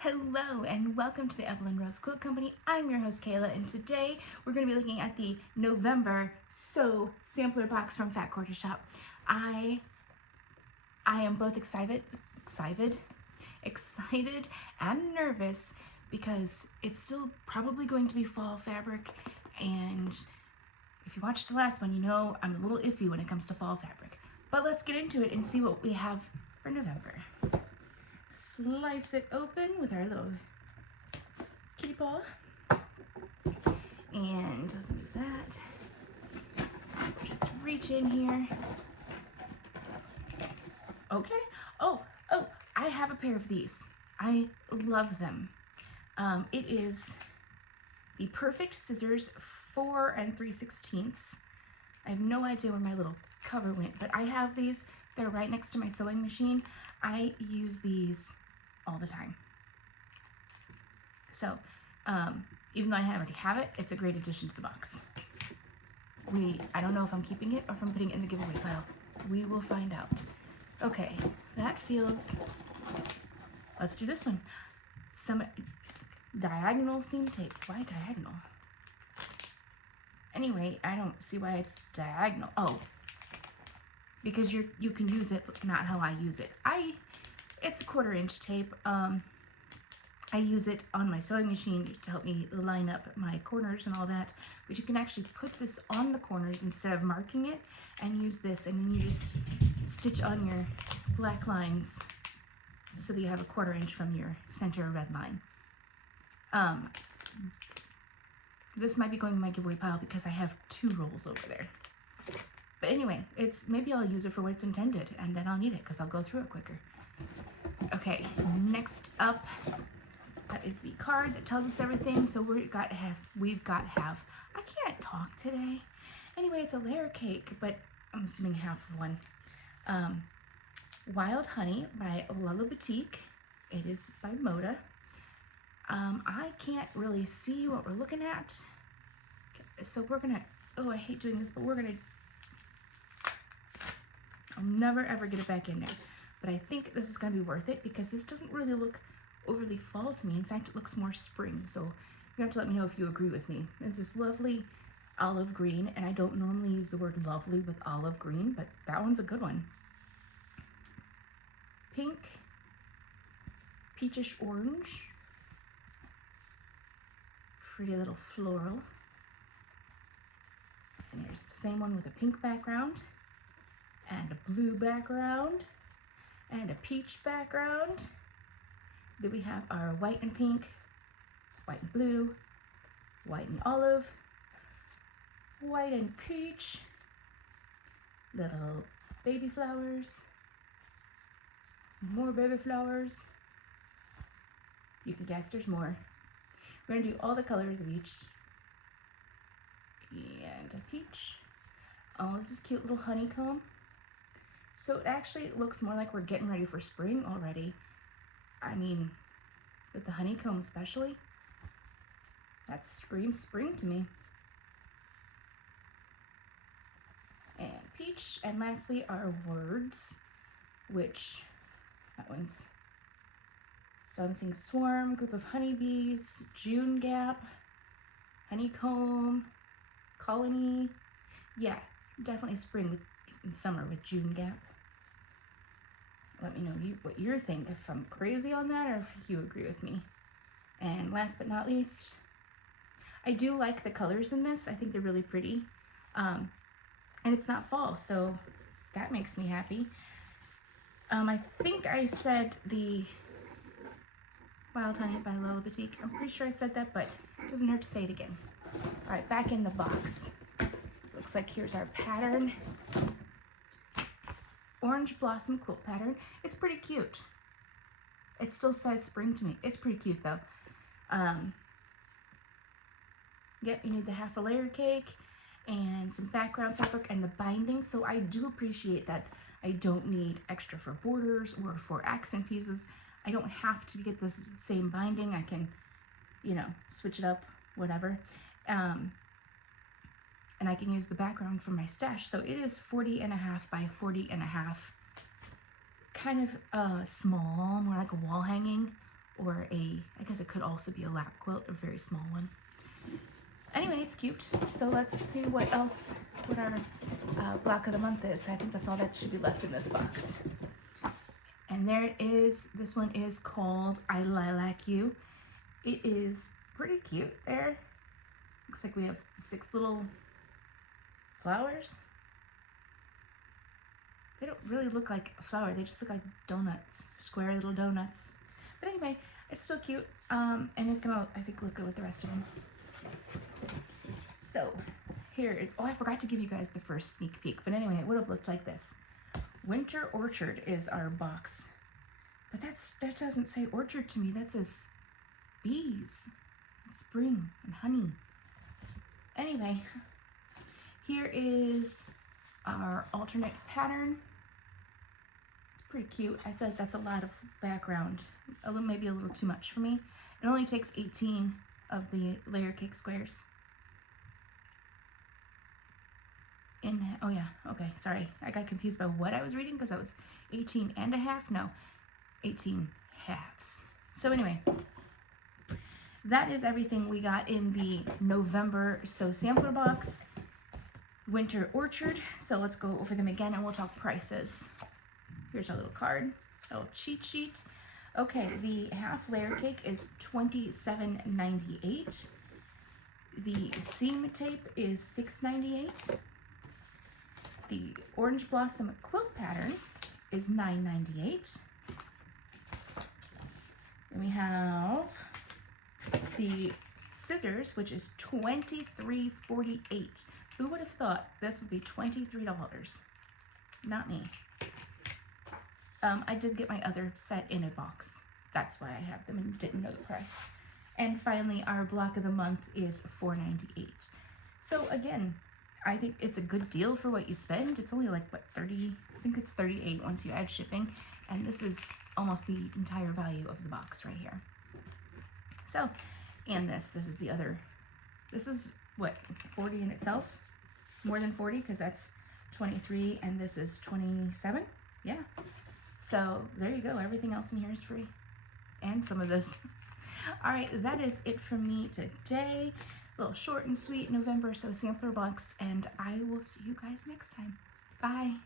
Hello and welcome to the Evelyn Rose Quilt Company. I'm your host Kayla, and today we're going to be looking at the November Sew Sampler Box from Fat Quarter Shop. I am both excited and nervous because it's still probably going to be fall fabric, and if you watched the last one, you know I'm a little iffy when it comes to fall fabric. But let's get into it and see what we have for November. Slice it open with our little kitty paw, and let's do that. Just reach in here. Okay. Oh, I have a pair of these. I love them. It is the Perfect Scissors 4 3/16. I have no idea where my little cover went, but I have these. They're right next to my sewing machine. I use these all the time. So, even though I already have it, it's a great addition to the box. I don't know if I'm keeping it or if I'm putting it in the giveaway pile. We will find out. Okay, that feels, let's do this one. Some diagonal seam tape. Why diagonal? Anyway, I don't see why it's diagonal. Oh, because you can use it, not how I use it. It's a 1/4 inch tape. I use it on my sewing machine to help me line up my corners and all that, but you can actually put this on the corners instead of marking it and use this, and then you just stitch on your black lines so that you have a 1/4 inch from your center red line. This might be going in my giveaway pile because I have 2 rolls over there. But anyway, maybe I'll use it for what it's intended, and then I'll need it because I'll go through it quicker. Okay, next up, that is the card that tells us everything. So we've got half. I can't talk today. Anyway, it's a layer cake, but I'm assuming half of one. Wild Honey by Lala Boutique. It is by Moda. I can't really see what we're looking at. So we're gonna, I hate doing this, but I'll never ever get it back in there. But I think this is gonna be worth it because this doesn't really look overly fall to me. In fact, it looks more spring. So you have to let me know if you agree with me. It's this lovely olive green, and I don't normally use the word lovely with olive green, but that one's a good one. Pink, peachish orange, pretty little floral. And here's the same one with a pink background and a blue background and a peach background. Then we have our white and pink, white and blue, white and olive, white and peach, little baby flowers, more baby flowers. You can guess there's more. We're gonna do all the colors of each. And a peach. Oh, this is cute little honeycomb. So it actually looks more like we're getting ready for spring already. I mean, with the honeycomb especially, that screams spring to me. And peach, and lastly our words, which, that one's, so I'm seeing swarm, group of honeybees, June gap, honeycomb, colony. Yeah, definitely spring and summer with June gap. Let me know what you think, if I'm crazy on that or if you agree with me. And last but not least, I do like the colors in this. I think they're really pretty. And it's not fall, so that makes me happy. I think I said the Wild Honey by Lala Boutique. I'm pretty sure I said that, but it doesn't hurt to say it again. All right, back in the box. Looks like here's our pattern. Orange Blossom Quilt pattern. It's pretty cute. It still says spring to me. It's pretty cute though. Yep, you need the half a layer cake and some background fabric and the binding. So I do appreciate that I don't need extra for borders or for accent pieces. I don't have to get this same binding. I can, switch it up, whatever. And I can use the background for my stash. So it is 40.5 by 40.5. Kind of small, more like a wall hanging or I guess it could also be a lap quilt, a very small one. Anyway, it's cute. So let's see what else, what our block of the month is. I think that's all that should be left in this box. And there it is. This one is called I Lilac You. It is pretty cute there. Looks like we have 6 little flowers. They don't really look like a flower. They just look like donuts, square little donuts. But anyway, it's still cute. And it's gonna, I think, look good with the rest of them. So here is, oh, I forgot to give you guys the first sneak peek. But anyway, it would have looked like this. Winter Orchard is our box. But that doesn't say orchard to me. That says bees, and spring, and honey. Anyway, here is our alternate pattern. It's pretty cute. I feel like that's a lot of background. Maybe a little too much for me. It only takes 18 of the layer cake squares. Oh yeah, okay, sorry. I got confused by what I was reading because that was 18 and a half. No, 18 halves. So anyway, that is everything we got in the November Sew Sampler box. Winter Orchard. So let's go over them again and we'll talk prices. Here's our little card, a little cheat sheet. Okay, the half layer cake is $27.98. The seam tape is $6.98. The Orange Blossom quilt pattern is $9.98. Then we have the scissors, which is $23.48. Who would have thought this would be $23? Not me. I did get my other set in a box. That's why I have them and didn't know the price. And finally, our block of the month is $4.98. So again, I think it's a good deal for what you spend. It's only like, what, 30? I think it's 38 once you add shipping. And this is almost the entire value of the box right here. So, and this is the other, this is what, 40 in itself? More than 40, because that's 23 and this is 27. Yeah. So there you go. Everything else in here is free. And some of this. All right, that is it from me today. A little short and sweet November Sew Sampler box, and I will see you guys next time. Bye.